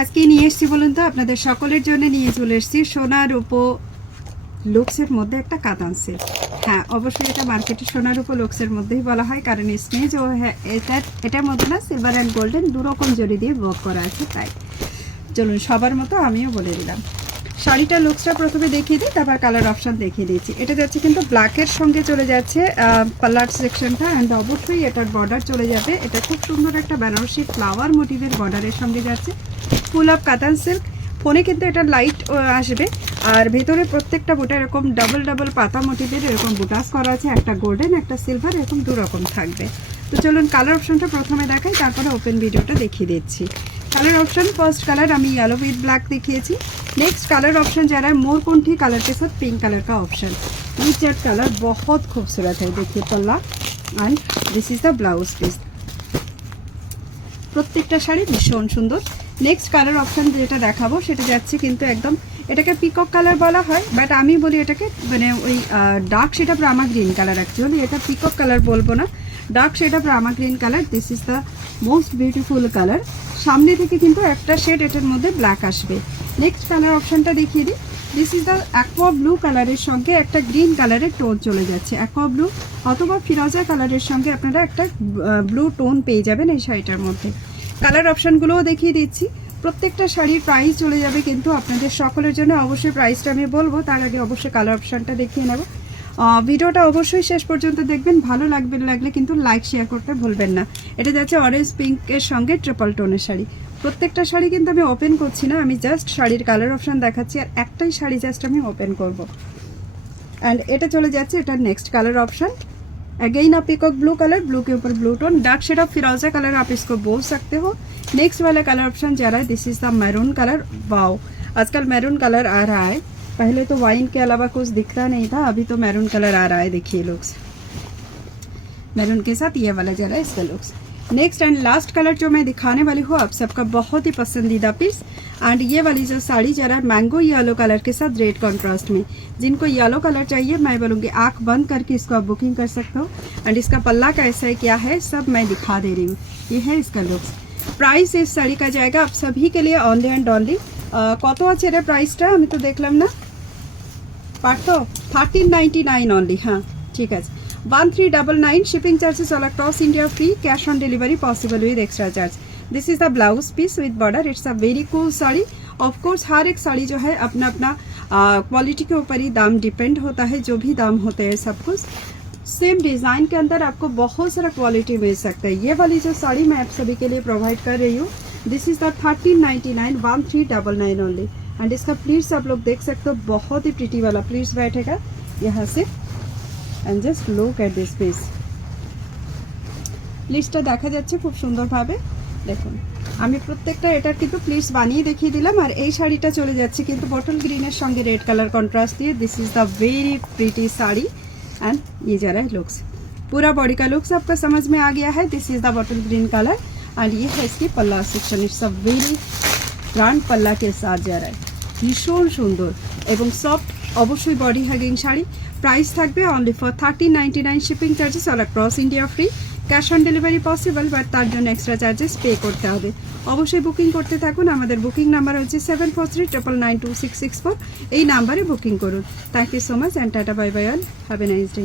আজকে নিয়ে এসেছি বলুন তো আপনাদের সকলের জন্য নিয়ে চলে এসেছি সোনার উপো লুক্সের মধ্যে একটা কাতান সেট। হ্যাঁ, অবশ্যই এটা মার্কেটে সোনার উপো লুক্সের মধ্যেই বলা হয়, কারণ স্নেজ ও এটার মধ্যে না সিলভার অ্যান্ড গোল্ডেন দুরকম জড়ি দিয়ে ওয়ার্ক করা আছে। তাই চলুন সবার মতো আমিও বলে দিলাম। শাড়িটা লুকসটা প্রথমে দেখিয়ে দিই, তারপর কালার অপশান দেখিয়ে দিচ্ছি। এটা যাচ্ছে কিন্তু ব্ল্যাকের সঙ্গে চলে যাচ্ছে পাল্লার সেকশনটা, অ্যান্ড অবশ্যই এটার বর্ডার চলে যাবে। এটা খুব সুন্দর একটা বেনারসি ফ্লাওয়ার মোটিভের বর্ডারের সঙ্গে যাচ্ছে। ফুল অফ কাতান সিল্ক। ফোনে কিন্তু এটা লাইট আসবে, আর ভেতরে প্রত্যেকটা বুটা এরকম ডাবল ডাবল পাতা মোটিভের এরকম বুটাস করা আছে, একটা গোল্ডেন একটা সিলভার, এরকম দু রকম থাকবে। তো চলুন কালার অপশানটা প্রথমে দেখাই, তারপরে ওপেন ভিডিওটা দেখিয়ে দিচ্ছি। कलर ऑप्शन फर्स्ट कलर हमें येलो विद ब्लैक देखिए। नेक्स्ट कलर ऑप्शन जा रहा है मोरकुंठी कलर के साथ पिंक कलर का ऑप्शन। ये चेक कलर बहुत खूबसूरत है, देखिए पल्ला and this is the blouse piece. प्रत्येकटा शाड़ी भीषण सुंदर। नेक्स्ट कलर ऑप्शन যেটা দেখাবো সেটা যাচ্ছে কিন্তু একদম এটাকে পিকক কালার বলা হয়, বাট আমি বলি এটাকে মানে ওই dark shade of Rama green colour. Actually এটা পিকক কালার বলবো না, dark shade of Rama green colour. This is the most beautiful colour. সামনে থেকে কিন্তু একটা শেড এটার মধ্যে ব্ল্যাক আসবে। নেক্সট কালার অপশনটা দেখিয়ে দিই। This is the aqua blue কালারের সঙ্গে একটা গ্রিন কালারের টোন চলে যাচ্ছে। অ্যাকোয়া ব্লু অথবা ফিরোজা কালারের সঙ্গে আপনারা একটা ব্লু টোন পেয়ে যাবেন এই শাড়িটার মধ্যে। কালার অপশানগুলোও দেখিয়ে দিচ্ছি। প্রত্যেকটা শাড়ির প্রাইস চলে যাবে কিন্তু আপনাদের সকলের জন্য। অবশ্যই প্রাইসটা আমি বলবো, তার আগে অবশ্যই কালার অপশানটা দেখিয়ে নেব। ভিডিওটা অবশ্যই শেষ পর্যন্ত দেখবেন, ভালো লাগলে কিন্তু লাইক শেয়ার করতে ভুলবেন না। এটা যাচ্ছে অরেঞ্জ পিঙ্কের সঙ্গে ট্রিপল টোনের শাড়ি। প্রত্যেকটা শাড়ি কিন্তু আমি ওপেন করছি না, আমি জাস্ট শাড়ির কালার অপশান দেখাচ্ছি, আর একটাই শাড়ি জাস্ট আমি ওপেন করব। অ্যান্ড এটা চলে যাচ্ছে এটার নেক্সট কালার ऑप्शन। अगेन आप पीकॉक ब्लू कलर, ब्लू के ऊपर blue tone, dark shade of फिरोजा कलर आप इसको बोल सकते हो। नेक्स्ट वाला कलर ऑप्शन जा रहा है, this is the maroon colour. Wow, आजकल मैरून कलर आ रहा है, पहले तो वाइन के अलावा कुछ दिखता नहीं था, अभी तो मैरून कलर आ रहा है। देखिए लुक्स मैरून के साथ ये वाला जा रहा है इसका looks. Next and last colour जो मैं दिखाने वाली हूँ आप सबका बहुत ही पसंदीदा पीस, एंड ये वाली जो साड़ी जा रहा है मैंगो येलो कलर के साथ रेड कॉन्ट्रास्ट में। जिनको येलो कलर चाहिए मैं बोलूँगी आंख बंद करके इसको आप बुकिंग कर सकते हो। एंड इसका पल्ला कैसा है क्या है सब मैं दिखा दे रही हूँ। ये है इसका लुक्स। प्राइस इस साड़ी का जाएगा आप सभी के लिए ऑनली एंड ऑनली कत আছে প্রাইসটা আমি তো দেখলাম না, পারতো 1399 অনলি। হ্যাঁ ঠিক আছে, 1399। Shipping charges all across India free, cash on delivery possible with extra charge. This is the blouse piece with border. It's a very cool sari. Of course हर एक साड़ी जो है अपना अपना क्वालिटी के ऊपर ही दाम डिपेंड होता है, जो भी दाम होते हैं सब कुछ। सेम डिज़ाइन के अंदर आपको बहुत सारा क्वालिटी मिल सकता है। ये वाली जो साड़ी मैं आप सभी के लिए प्रोवाइड कर रही हूँ, this is the 1399, 1399 only. And इसका प्लीट्स आप लोग देख सकते हो, बहुत ही प्रिटी वाला प्लीट्स बैठेगा यहाँ से। And just look at this piece. প্লিটসটা দেখা যাচ্ছে খুব সুন্দরভাবে, দেখুন আমি প্রত্যেকটা এটার কিন্তু প্লিটস বানিয়ে দেখিয়ে দিলাম। আর এই শাড়িটা চলে যাচ্ছে কিন্তু বটল গ্রিনের সঙ্গে रेड कलर कॉन्ट्रास्ट दिए। This is the very pretty sari and ये जा रहा है लुक्स। पूरा बॉडी का लुक्स आपका समझ में आ गया है। This is the bottle green colour and ये है इसकी पल्ला section. It's a very grand पल्ला के साथ जा रहा है, भीषण सुंदर एवं सॉफ्ट, অবশ্যই বডি হ্যাগিং শাড়ি। প্রাইস থাকবে only for 1399। Shipping charges all across India free, cash on delivery possible, but তার জন্য এক্সট্রা চার্জেস পে করতে হবে। অবশ্যই বুকিং করতে থাকুন। আমাদের বুকিং নাম্বার হচ্ছে 7439926664। এই নাম্বারে বুকিং করুন। Thank you so much and tata bye bye all, have a nice day.